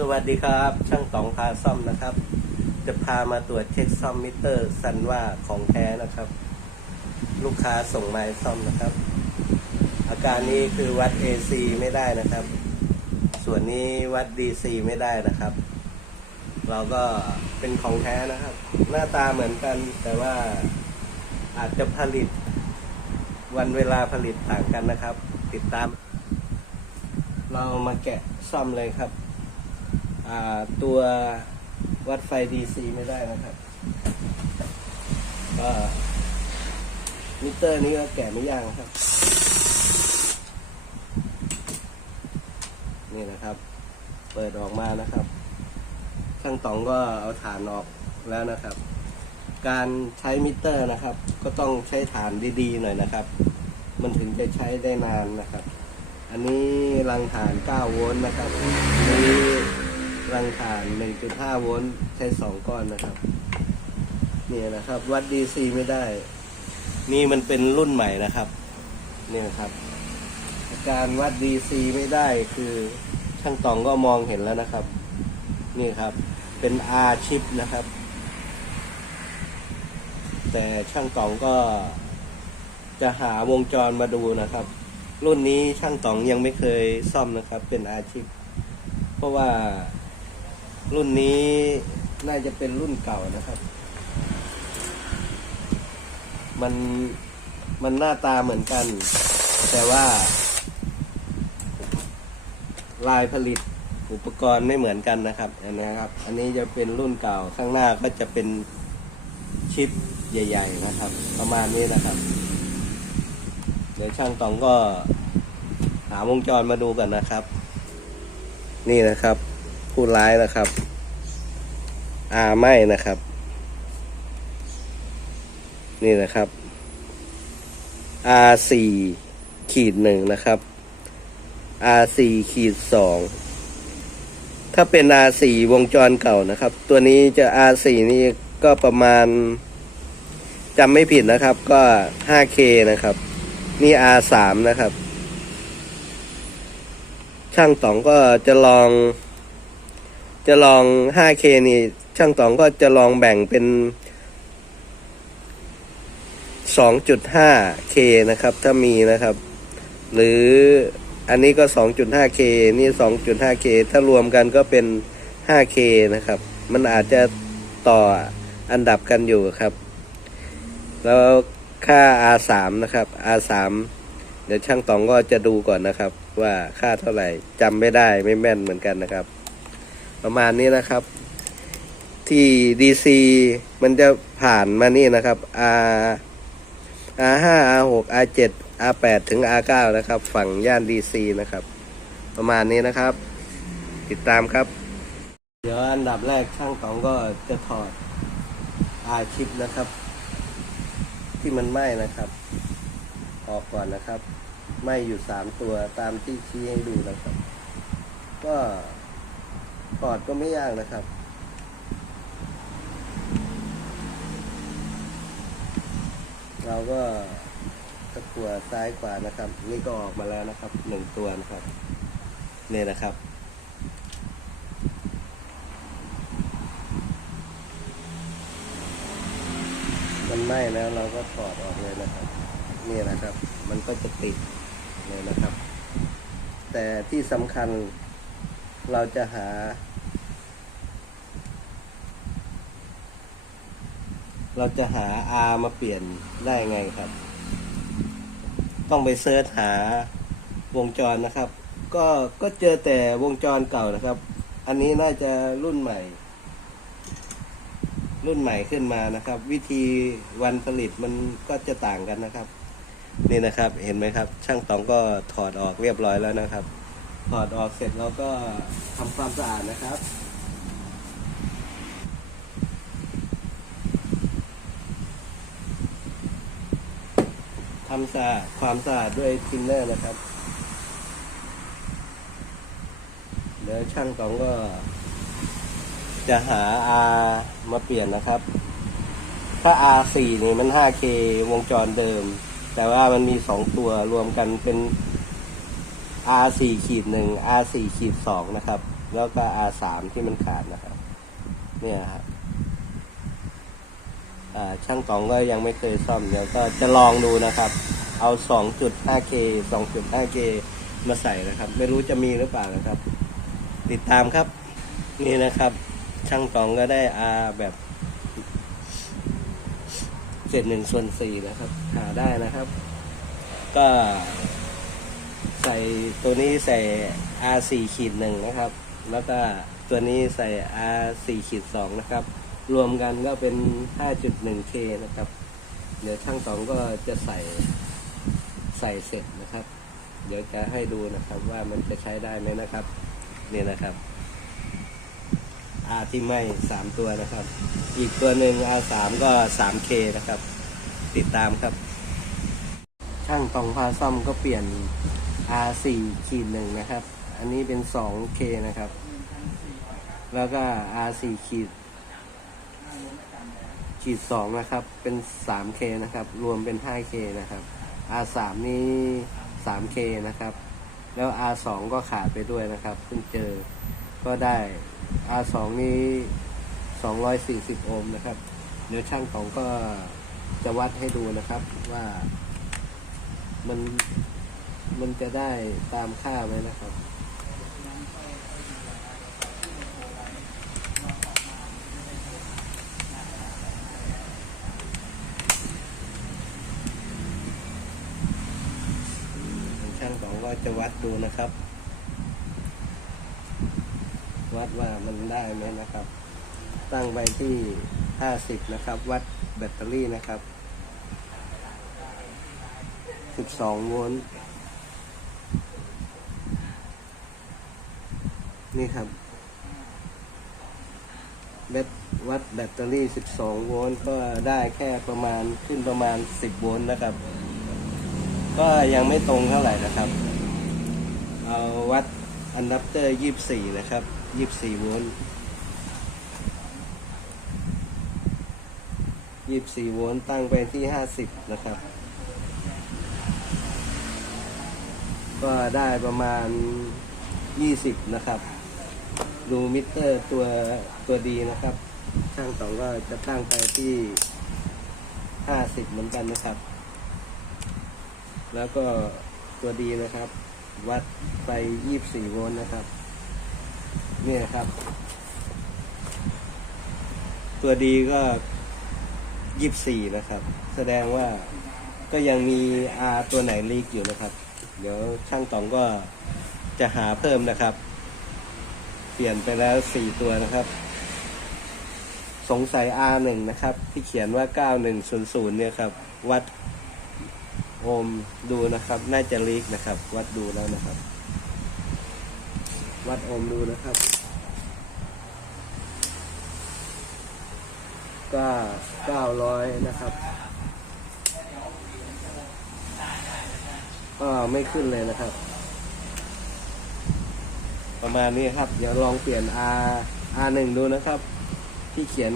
สวัสดีครับ ช่างตองพาซ่อมนะครับ จะพามาตรวจเช็คซ่อมมิเตอร์ซันว่าของแท้นะครับ ลูกค้าส่งมาซ่อมนะครับ อาการนี้คือวัด AC ไม่ได้นะครับ ส่วนนี้วัด DC ไม่ได้นะครับ เราก็เป็นของแท้นะครับ หน้าตาเหมือนกันแต่ว่าอาจจะผลิตวันเวลาผลิตต่างกันนะครับ ติดตาม เรามาแกะซ่อมเลยครับ ตัววัดไฟ DC ไม่ได้นะครับก็มิเตอร์นี้ก็แกะไม่ยากนะครับ นี่นะครับ เปิดออกมานะครับช่างต๋องก็เอาฐานออกแล้วนะครับ การใช้มิเตอร์นะครับ ก็ต้องใช้ฐานดีๆหน่อยนะครับ มันถึงจะใช้ได้นานนะครับ อันนี้รังฐาน 9 โวลต์นะครับนี้ รังฐาน 1.5 โวลต์ใช้ 2 ก้อนนะครับเนี่ยนะครับ วัด DC ไม่ได้ นี่มันเป็นรุ่นใหม่นะครับนี่นะครับ การวัด DC ไม่ได้คือช่างตองก็มองเห็นแล้วนะครับ นี่ครับ เป็น R ชิปนะครับ แต่ช่างตองก็จะหาวงจรมาดูนะครับ รุ่นนี้ช่างตองยังไม่เคยซ่อมนะครับ เป็นอาชีพเพราะว่า รุ่นนี้น่าจะเป็นรุ่นเก่านะครับ มันมันหน้าตาเหมือนกัน แต่ว่า ลายผลิตอุปกรณ์ไม่เหมือนกันนะครับ อันนี้ครับ อันนี้จะเป็นรุ่นเก่าข้างหน้าก็จะเป็นชิปใหญ่ ๆ นะครับ ประมาณนี้นะครับ เดี๋ยวช่างตองก็หาวงจรมาดูกันนะครับ นี่นะครับ ผู้ร้ายนะครับ อาไม่นะครับ นี่นะครับ R สี่ขีดหนึ่งนะครับ R สี่ขีดสองถ้าเป็น R สี่วงจรเก่านะครับ ตัวนี้จะ R สี่นี่ก็ประมาณจำไม่ผิดนะครับ ก็ 5K นะครับ นี่ R สามนะครับ ช่างต๋องก็จะลอง จะลอง 5K นี่ ช่างตองก็จะลองแบ่งเป็น 2.5K นะครับ ถ้ามีนะครับ หรืออันนี้ก็ 2.5K นี่ 2.5K ถ้ารวมกันก็เป็น 5K นะครับ มันอาจจะต่ออันดับกันอยู่ครับ แล้วค่า R3 นะครับ R3 เดี๋ยวช่างตองก็จะดูก่อนนะครับ ว่าค่าเท่าไหร่จำไม่ได้ไม่แม่นเหมือนกันนะครับ ประมาณนี้นะครับ ที่ DC มันจะผ่านมานี่นะครับ R R5 R6 R7 R8 ถึง R9 นะครับ ฝั่งย่าน DC นะครับ ประมาณนี้นะครับ ติดตามครับ เดี๋ยวอันดับแรกช่างตองก็จะถอด R ชิปนะครับ ที่มันไหม้นะครับ ออกก่อนนะครับไหม้อยู่สามตัวตามที่ชี้ให้ดูนะครับ ก็ ถอดก็ไม่ยากนะครับ เราก็ตะกัวซ้ายขวานะครับ นี่ก็ออกมาแล้วนะครับหนึ่งตัวนะครับนี่นะครับมันไหม้แล้วเราก็ถอดออกเลยนะครับ นี่นะครับ มันก็จะติดเลยนะครับ แต่ที่สำคัญ เราจะหา เราจะหา R มาเปลี่ยนได้ไงครับ ต้องไปเซิร์ชหาวงจรนะครับ ก็ก็เจอแต่วงจรเก่านะครับ อันนี้น่าจะรุ่นใหม่ รุ่นใหม่ขึ้นมานะครับ วิธีวันผลิตมันก็จะต่างกันนะครับ นี่นะครับ เห็นไหมครับ ช่างตองก็ถอดออกเรียบร้อยแล้วนะครับ ถอดออกเสร็จแล้วก็ทำความสะอาดนะครับทำสะอาดความสะอาดด้วยทินเนอร์นะครับ เดี๋ยวช่างตองก็ จะหา R มาเปลี่ยนนะครับ ถ้า R4 นี่มัน 5K วงจรเดิม แต่ว่ามันมีสองตัวรวมกันเป็น R4 ขีดหนึ่ง R4 ขีดสองนะครับ แล้วก็ R3 ที่มันขาดนะครับ เนี่ยครับอ่าช่างตองก็ยังไม่เคยซ่อม เดี๋ยวก็จะลองดูนะครับ เอา 2.5K 2.5K มาใส่นะครับ ไม่รู้จะมีหรือเปล่านะครับ ติดตามครับ นี่นะครับ ช่างตองก็ได้ R แบบเศษหนึ่งส่วนสี่นะครับ หาได้นะครับ ก็ ใส่ตัวนี้ใส่ R สี่ขีดหนึ่งนะครับ แล้วก็ตัวนี้ใส่ R สี่ขีดสองนะครับ รวมกันก็เป็น 5.1K นะครับ เดี๋ยวช่างตองก็จะใส่ใส่เสร็จนะครับ เดี๋ยวจะให้ดูนะครับว่ามันจะใช้ได้ไหมนะครับ นี่นะครับ R ที่ไม่สามตัวนะครับ อีกตัวหนึ่ง R สามก็ 3K นะครับ ติดตามครับช่างตองพาซ่อมก็เปลี่ยน R สี่ขีดหนึ่งนะครับ อันนี้เป็น 2K นะครับ แล้วก็ R สี่ขีดขีดสองนะครับ เป็น 3K นะครับ รวมเป็น 5K นะครับ R สามนี่ 3K นะครับ แล้ว R สองก็ขาดไปด้วยนะครับเพิ่งเจอ ก็ได้ R สองนี่ 240 โอห์มนะครับ เดี๋ยวช่างของก็จะวัดให้ดูนะครับว่ามัน มันจะได้ตามค่าไหมนะครับ ช่างของก็จะวัดดูนะครับ วัดว่ามันได้ไหมนะครับ ตั้งไปที่ 50 นะครับ วัดแบตเตอรี่นะครับ 12 โวลต์ นี่ครับแบตวัดแบตเตอรี่ 12 โวลต์ก็ได้แค่ประมาณขึ้นประมาณ 10 โวลต์นะครับ ก็ยังไม่ตรงเท่าไหร่นะครับ เอาวัดอันดับเตอร์ 24 นะครับ 24 โวลต์ 24 โวลต์ตั้งไปที่ 50 นะครับ ก็ได้ประมาณ 20 นะครับ ดูมิเตอร์ตัวตัวดีนะครับ ช่างตองก็จะตั้งไปที่ 50 เหมือนกันนะครับ แล้วก็ตัวดีนะครับ วัดไป 24 โวลต์นะครับนี่นะครับ ตัวดีก็ 24 นะครับ แสดงว่าก็ยังมี R ตัวไหนลีกอยู่นะครับ เดี๋ยวช่างตองก็จะหาเพิ่มนะครับ เปลี่ยนไปแล้ว4ตัวนะครับ สงสัย R1 นะครับ ที่เขียนว่า 9100 เนี่ยครับ วัดโอมดูนะครับ น่าจะลีกนะครับ วัดดูแล้วนะครับ วัดโอมดูนะครับ ก็เก้าร้อยนะครับก็ไม่ขึ้นเลยนะครับ ประมาณนี้ครับ เดี๋ยวลองเปลี่ยน R R1 ดูนะครับ ที่เขียน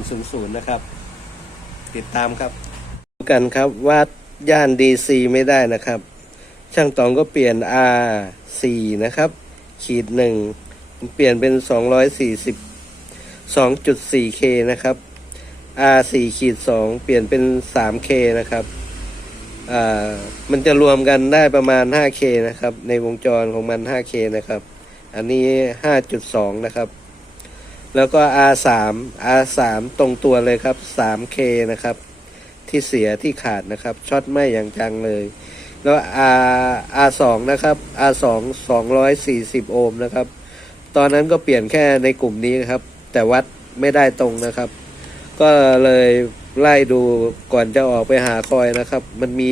9100 นะครับ ติดตามครับดูกันครับวัดย่าน DC ไม่ได้นะครับ ช่างตองก็เปลี่ยน R 4 นะครับ ขีดหนึ่งเปลี่ยนเป็น 240 2.4K นะครับ R 4 ขีด 2 เปลี่ยนเป็น 3K นะครับมันจะรวมกันได้ประมาณ 5K นะครับ ในวงจรของมัน 5K นะครับ อันนี้ 5.2 นะครับ แล้วก็ R3 R3 ตรงตัวเลยครับ 3K นะครับ ที่เสียที่ขาดนะครับ ช็อตไหม่อย่างจังเลย แล้ว R R2 นะครับ R2 240 โอห์มนะครับ ตอนนั้นก็เปลี่ยนแค่ในกลุ่มนี้นะครับ แต่วัดไม่ได้ตรงนะครับ ก็เลยไล่ดูก่อนจะออกไปหาคอยนะครับ มันมี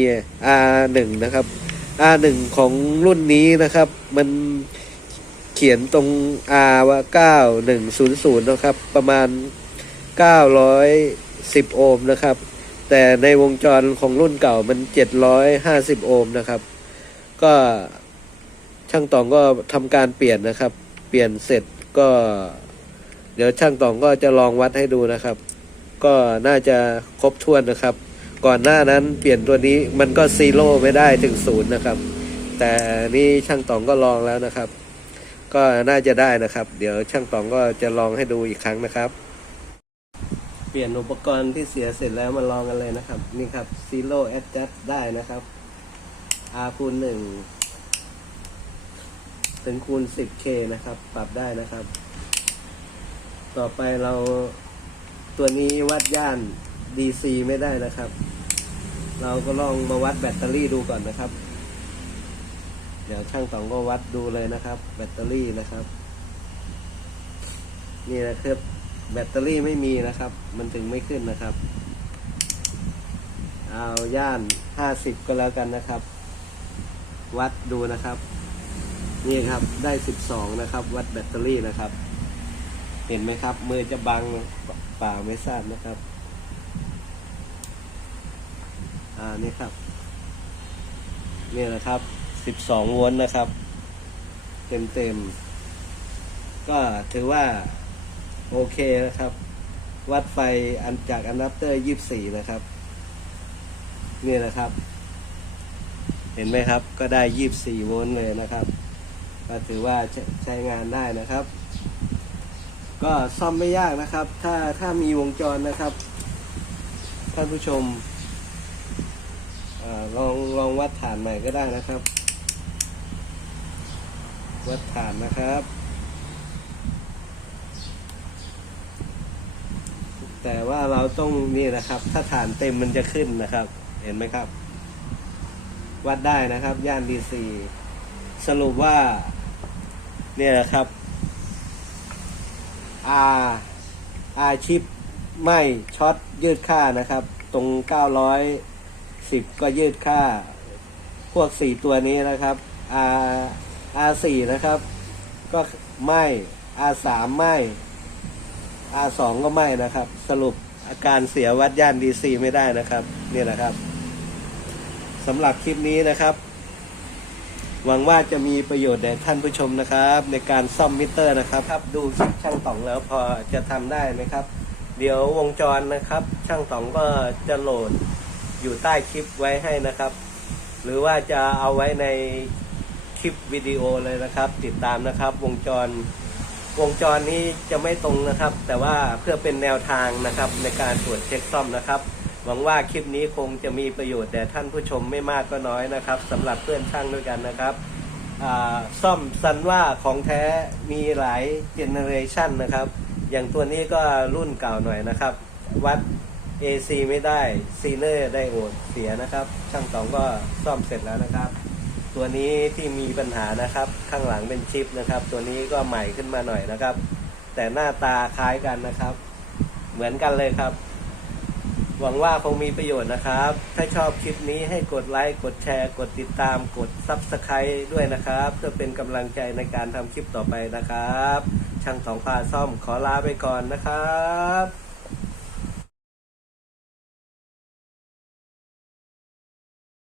R1 นะครับ R1 ของรุ่นนี้นะครับ มัน ขียนตรง R ว่า 9100 นะครับ ประมาณ 910 โอห์มนะครับ แต่ในวงจรของรุ่นเก่ามัน 750 โอห์มนะครับ ก็ช่างตองก็ทำการเปลี่ยนนะครับ เปลี่ยนเสร็จก็ เดี๋ยวช่างตองก็จะลองวัดให้ดูนะครับ ก็น่าจะครบถ้วนนะครับ ก่อนหน้านั้นเปลี่ยนตัวนี้มันก็ซีโร่ไม่ได้ถึงศูนย์นะครับ แต่นี่ช่างตองก็ลองแล้วนะครับ ก็น่าจะได้นะครับ เดี๋ยวช่างตองก็จะลองให้ดูอีกครั้งนะครับ เปลี่ยนอุปกรณ์ที่เสียเสร็จแล้วมาลองกันเลยนะครับ นี่ครับ Zero Adjust ได้นะครับ R คูณหนึ่งถึงคูณ 10K นะครับ ปรับได้นะครับ ต่อไปเราตัวนี้วัดย่าน DC ไม่ได้นะครับ เราก็ลองมาวัดแบตเตอรี่ดูก่อนนะครับ เดี๋ยวช่างตองก็วัดดูเลยนะครับ แบตเตอรี่นะครับ นี่นะครับ แบตเตอรี่ไม่มีนะครับ มันถึงไม่ขึ้นนะครับ เอาย่านห้าสิบก็แล้วกันนะครับ วัดดูนะครับ นี่ครับได้สิบสองนะครับ วัดแบตเตอรี่นะครับ เห็นไหมครับ มือจะบังเปล่าไม่ทราบนะครับ อ่านี่ครับนี่นะครับ สิบสองโวลต์นะครับ เต็มเต็มๆก็ถือว่า โอเคนะครับ วัดไฟอันจากอะแดปเตอร์ยี่สี่นะครับ นี่นะครับ เห็นไหมครับก็ได้ยี่สี่โวลต์เลยนะครับ ก็ถือว่าใช้ใช้งานได้นะครับ ก็ซ่อมไม่ยากนะครับ ถ้าถ้ามีวงจรนะครับ ท่านผู้ชมอลองลองวัดฐานใหม่ก็ได้นะครับ วัดฐานนะครับ แต่ว่าเราต้องนี่นะครับ ถ้าฐานเต็มมันจะขึ้นนะครับ เห็นไหมครับ วัดได้นะครับ ย่านดีซีสรุปว่า เนี่ยนะครับ R R ชิปไม่ช็อตยืดค่านะครับ ตรง 910 ก็ยืดค่า พวก 4 ตัวนี้นะครับ R R 4 นะครับ ก็ไม่ R 3ไม่ R 2 ก็ไม่นะครับ สรุปอาการเสียวัดย่าน DC ไม่ได้นะครับนี่แหละครับสำหรับคลิปนี้นะครับ หวังว่าจะมีประโยชน์แด่ท่านผู้ชมนะครับ ในการซ่อมมิเตอร์นะครับครับ ดูคลิปช่างต๋องแล้วพอจะทำได้ไหมครับ เดี๋ยววงจรนะครับ ช่างต๋องก็จะโหลดอยู่ใต้คลิปไว้ให้นะครับ หรือว่าจะเอาไว้ใน ลิปวิดีโอเลยนะครับ ติดตามนะครับ วงจรวงจรนี้จะไม่ตรงนะครับ แต่ว่าเพื่อเป็นแนวทางนะครับ ในการตรวจเช็คซ่อมนะครับ หวังว่าคลิปนี้คงจะมีประโยชน์แด่ท่านผู้ชมไม่มากก็น้อยนะครับสำหรับเพื่อนช่างด้วยกันนะครับซ่อมซันว่าของแท้มีหลายเจเนอเรชันนะครับ อย่างตัวนี้ก็รุ่นเก่าหน่อยนะครับ วัด AC ไม่ได้ซีเลอร์ได้โอดเสียนะครับ ช่างตองก็ซ่อมเสร็จแล้วนะครับ ตัวนี้ที่มีปัญหานะครับ ข้างหลังเป็นชิปนะครับ ตัวนี้ก็ใหม่ขึ้นมาหน่อยนะครับ แต่หน้าตาคล้ายกันนะครับ เหมือนกันเลยครับ หวังว่าคงมีประโยชน์นะครับ ถ้าชอบคลิปนี้ให้กดไลค์ กดแชร์ กดติดตาม กด Subscribe ด้วยนะครับ เพื่อเป็นกำลังใจในการทำคลิปต่อไปนะครับ ช่างสองพาซ่อมขอลาไปก่อนนะครับ